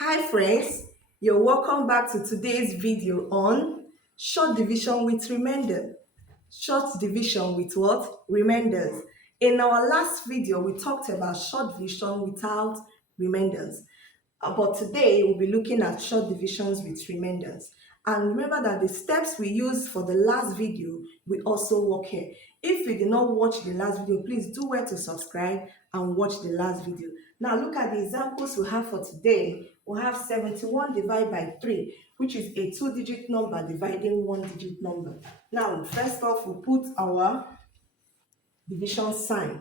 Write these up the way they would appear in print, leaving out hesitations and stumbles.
Hi friends, you're welcome back to today's video on short division with remainder. Short division with what? Remainders. In our last video, we talked about short division without remainders. But today we'll be looking at short divisions with remainders. And remember that the steps we used for the last video will also work here. If you did not watch the last video, please do well to subscribe and watch the last video. Now look at the examples we have for today. We have 71 divided by 3, which is a 2-digit number dividing 1-digit number. Now first off, we put our division sign.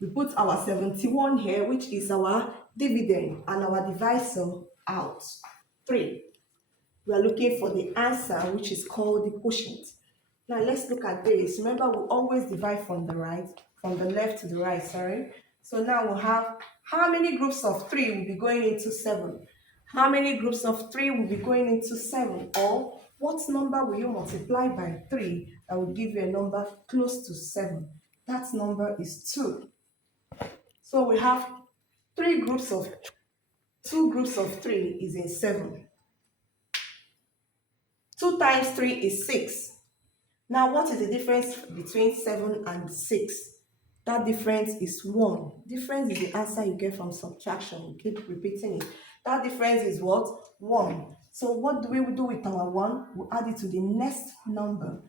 We put our 71 here, which is our dividend, and our divisor out. 3. We are looking for the answer, which is called the quotient. Now let's look at this. Remember, we always divide from the left to the right, sorry. So now we have how many groups of 3 will be going into 7? How many groups of 3 will be going into 7? Or what number will you multiply by 3 that will give you a number close to 7? That number is 2. So we have 2 groups of 3 is in 7. 2 times 3 is 6. Now what is the difference between 7 and 6? That difference is 1. Difference is the answer you get from subtraction. We keep repeating it. That difference is what? 1. So what do we do with our 1? We add it to the next number,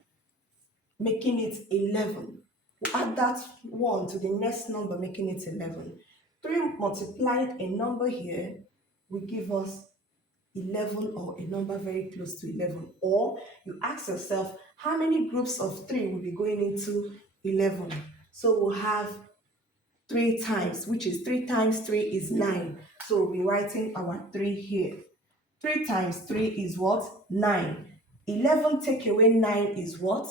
making it 11. We add that 1 to the next number, making it 11. 3 multiplied a number here will give us 11, or a number very close to 11. Or you ask yourself, how many groups of 3 will be going into 11? So we'll have 3 times, which is 3 times 3 is 9. So we'll be writing our 3 here. 3 times 3 is what? 9. 11 take away 9 is what?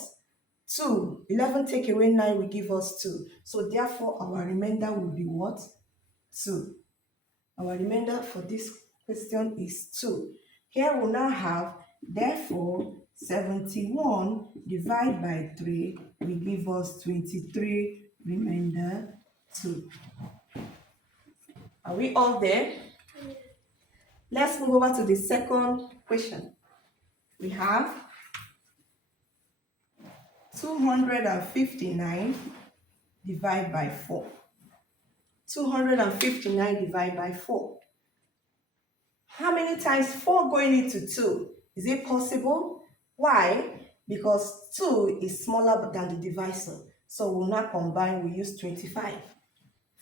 2. 11 take away 9 will give us 2. So therefore our remainder will be what? 2. Our remainder for this question is 2. Here we'll now have, therefore, 71 divided by 3 will give us 23, remainder 2. Are we all there? Let's move over to the second question. We have 259 divided by 4. 259 divided by 4. How many times 4 going into 2? Is it possible? Why? Because 2 is smaller than the divisor. So we'll not combine, we use 25.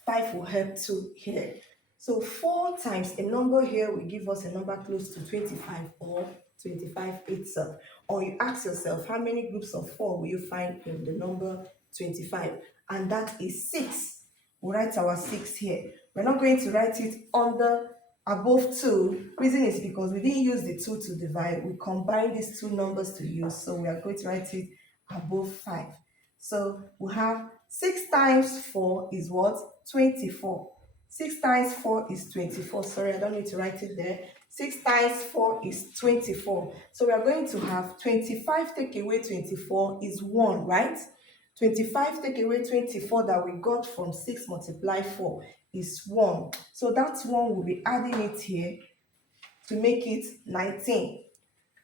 5 will help 2 here. So 4 times a number here will give us a number close to 25, or 25 itself. Or you ask yourself, how many groups of 4 will you find in the number 25? And that is 6. We'll write our 6 here. We're not going to write it under above 2. Reason is because we didn't use the 2 to divide. We combine these 2 numbers to use. So we are going to write it above 5. So we have 6 times 4 is what? 24. 6 times 4 is 24. Sorry, I don't need to write it there. 6 times 4 is 24. So we are going to have 25 take away 24 is 1, right? 25 take away 24 that we got from 6 multiply 4 is 1. So that's 1, we'll be adding it here to make it 19.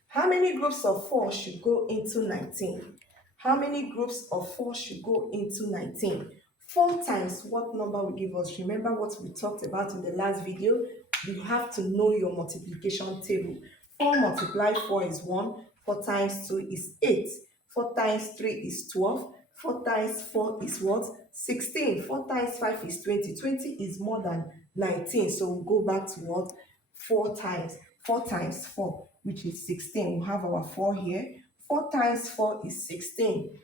How many groups of 4 should go into 19? How many groups of 4 should go into 19? 4 times what number will give us? Remember what we talked about in the last video? You have to know your multiplication table. 4 multiplied 4 is 1. 4 times 2 is 8. 4 times 3 is 12. 4 times 4 is what? 16. 4 times 5 is 20. 20 is more than 19. So we'll go back to what? 4 times. 4 times 4, which is 16. We'll have our 4 here. 4 times 4 is 16.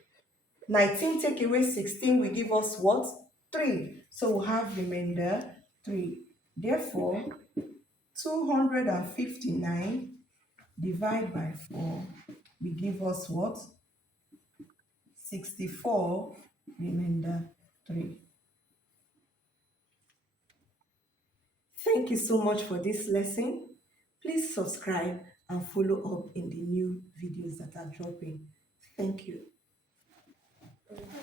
19 take away 16 will give us what? 3. So we'll have remainder 3. Therefore, 259 divided by 4 will give us what? 64, remainder 3. Thank you so much for this lesson. Please subscribe and follow up in the new videos that are dropping. Thank you.